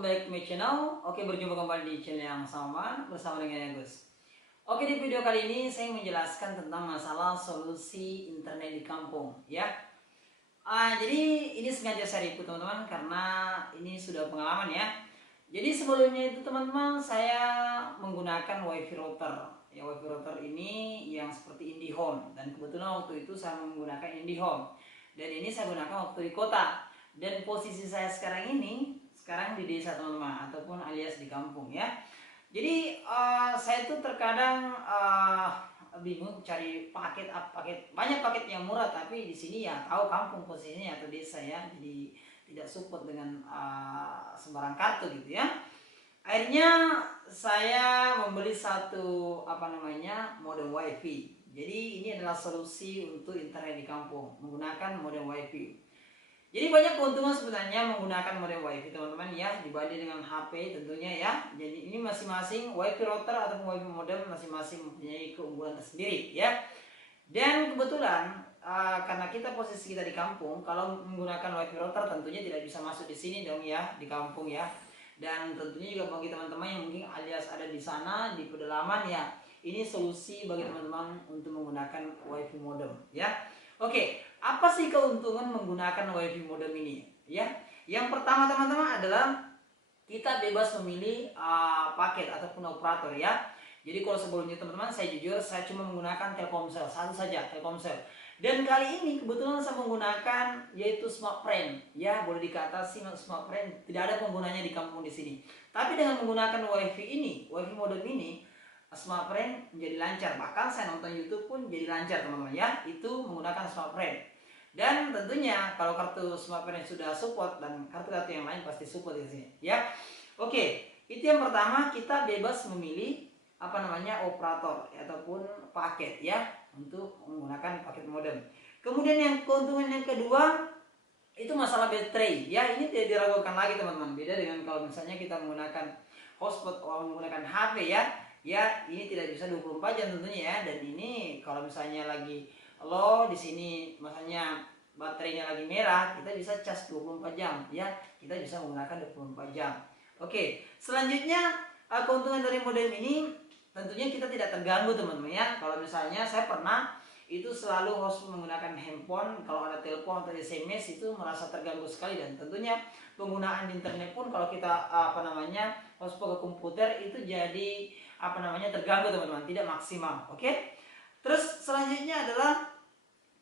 welcome back to my channel. Oke, berjumpa kembali di channel yang sama bersama dengan Agus. Oke, di video kali ini saya menjelaskan tentang masalah solusi internet di kampung ya. Jadi ini sengaja saya ikut teman-teman karena ini sudah pengalaman ya. Jadi sebelumnya itu teman-teman saya menggunakan wifi router. Ya, wifi router ini yang seperti IndiHome, dan kebetulan waktu itu saya menggunakan IndiHome. Dan ini saya gunakan waktu di kota. Dan posisi saya sekarang ini di desa teman-teman, ataupun alias di kampung ya. Jadi saya tuh terkadang bingung cari paket banyak paket yang murah, tapi di sini ya tahu kampung posisinya atau desa ya, jadi tidak support dengan sembarang kartu gitu ya. Akhirnya saya membeli satu modem wifi. Jadi ini adalah solusi untuk internet di kampung menggunakan modem wifi. Jadi banyak keuntungan sebenarnya menggunakan modem wifi teman-teman ya, dibanding dengan HP tentunya ya. Jadi ini masing-masing wifi router atau wifi modem masing-masing mempunyai keunggulan tersendiri ya. Dan kebetulan karena posisi kita di kampung, kalau menggunakan wifi router tentunya tidak bisa masuk di sini dong ya, di kampung ya. Dan tentunya juga bagi teman-teman yang mungkin alias ada di sana di pedalaman ya, ini solusi bagi teman-teman untuk menggunakan wifi modem ya. Oke, apa sih keuntungan menggunakan wifi modem ini? Ya, yang pertama teman-teman adalah kita bebas memilih paket ataupun operator ya. Jadi kalau sebelumnya teman-teman saya jujur saya cuma menggunakan Telkomsel satu saja, Telkomsel. Dan kali ini kebetulan saya menggunakan yaitu Smartfren ya, boleh dikata sih Smartfren, tidak ada penggunanya di kampung di sini. Tapi dengan menggunakan wifi modem ini, Smartfren menjadi lancar. Bahkan saya nonton YouTube pun jadi lancar teman-teman ya, itu menggunakan Smartfren. Dan tentunya kalau kartu Smartfren sudah support, dan kartu-kartu yang lain pasti support di sini ya. Oke, itu yang pertama, kita bebas memilih operator ataupun paket ya, untuk menggunakan paket modem. Kemudian yang keuntungan yang kedua itu masalah baterai ya, ini tidak diragukan lagi teman-teman. Beda dengan kalau misalnya kita menggunakan hotspot atau menggunakan HP ya, ini tidak bisa 24 jam tentunya ya. Dan ini kalau misalnya lagi low di sini, misalnya baterainya lagi merah, kita bisa cas 24 jam ya, kita bisa menggunakan 24 jam. Oke, selanjutnya keuntungan dari modem ini tentunya kita tidak terganggu teman-teman ya. Kalau misalnya saya pernah itu selalu harus menggunakan handphone, kalau ada telepon atau SMS itu merasa terganggu sekali. Dan tentunya penggunaan internet pun kalau kita hotspot ke komputer itu jadi terganggu teman-teman, tidak maksimal. Oke. Terus selanjutnya adalah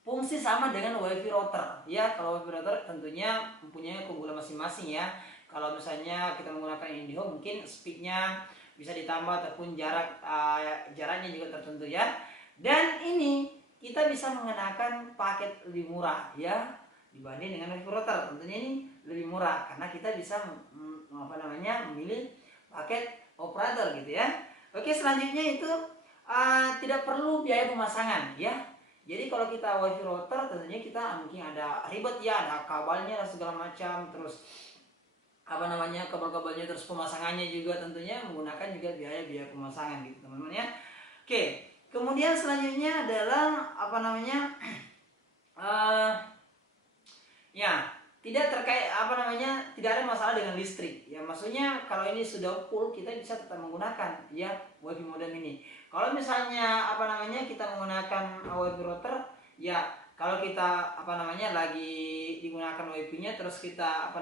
fungsi sama dengan wifi router ya. Kalau wifi router tentunya mempunyai keunggulan masing-masing ya. Kalau misalnya kita menggunakan IndiHome, mungkin speednya bisa ditambah ataupun jaraknya juga tertentu ya. Dan ini kita bisa mengenakan paket lebih murah ya dibanding dengan wifi router. Tentunya ini lebih murah karena kita bisa memilih paket operator gitu ya. Oke, selanjutnya itu tidak perlu biaya pemasangan ya. Jadi kalau kita wifi router tentunya kita mungkin ada ribet ya, ada kabelnya dan segala macam, terus kabel-kabelnya, terus pemasangannya juga tentunya menggunakan juga biaya pemasangan gitu teman-teman ya. Oke, kemudian selanjutnya adalah tidak terkait tidak ada masalah dengan listrik ya. Maksudnya kalau ini sudah full, kita bisa tetap menggunakan ya wifi modem ini. Kalau misalnya kita menggunakan wifi router ya, kalau kita lagi digunakan wifi-nya terus kita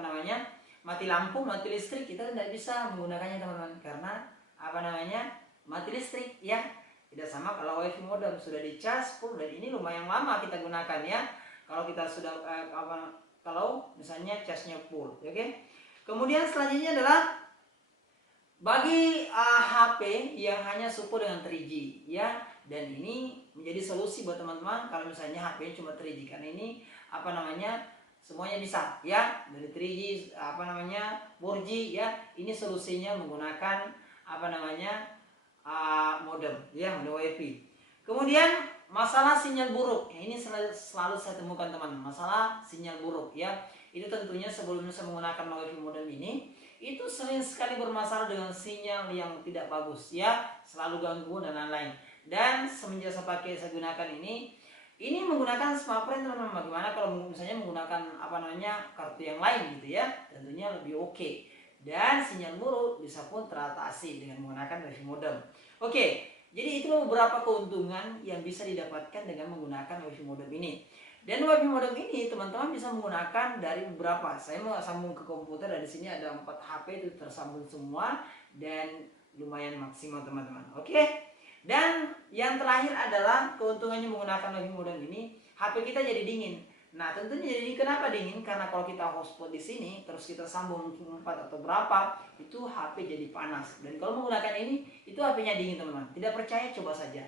mati lampu, mati listrik, kita tidak bisa menggunakannya teman-teman, karena mati listrik ya. Tidak sama kalau wifi modem sudah dicas full, dan ini lumayan lama kita gunakan ya. Kalau kita sudah kalau misalnya casnya full, oke. Kemudian selanjutnya adalah bagi HP yang hanya support dengan 3G ya, dan ini menjadi solusi buat teman-teman kalau misalnya HP cuma 3G, karena ini semuanya bisa ya, dari 3G 4G ya. Ini solusinya menggunakan modem ya, modem wifi. Kemudian masalah sinyal buruk ya, ini selalu saya temukan teman, masalah sinyal buruk ya. Itu tentunya sebelumnya saya menggunakan wifi modem ini, itu sering sekali bermasalah dengan sinyal yang tidak bagus ya, selalu ganggu dan lain-lain. Dan semenjak saya gunakan ini menggunakan Smartfren teman-teman. Bagaimana kalau misalnya menggunakan kartu yang lain gitu ya, tentunya lebih oke. dan sinyal buruk bisa pun teratasi dengan menggunakan wifi modem. Oke, jadi itu beberapa keuntungan yang bisa didapatkan dengan menggunakan wifi modem ini. Dan wifi modem ini teman-teman bisa menggunakan dari beberapa. Saya mau sambung ke komputer, dari sini ada 4 HP itu tersambung semua dan lumayan maksimal teman-teman. Oke. Dan yang terakhir adalah keuntungannya menggunakan wifi modem ini, HP kita jadi dingin. Nah, tentunya jadi kenapa dingin? Karena kalau kita hotspot di sini, terus kita sambung 4 atau berapa, itu HP jadi panas. Dan kalau menggunakan ini, itu HP-nya dingin teman-teman. Tidak percaya, coba saja.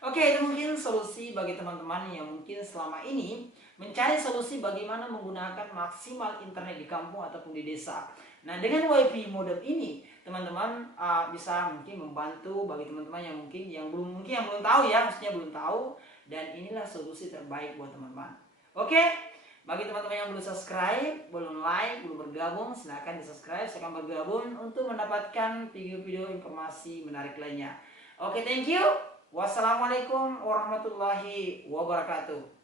Oke, itu mungkin solusi bagi teman-teman yang mungkin selama ini mencari solusi bagaimana menggunakan maksimal internet di kampung ataupun di desa. Nah, dengan wifi modem ini, teman-teman bisa mungkin membantu bagi teman-teman yang belum tahu ya, maksudnya belum tahu, dan inilah solusi terbaik buat teman-teman. Oke, bagi teman-teman yang belum subscribe, belum like, belum bergabung, silahkan di subscribe, silahkan bergabung untuk mendapatkan video-video informasi menarik lainnya. Oke, thank you. Wassalamualaikum warahmatullahi wabarakatuh.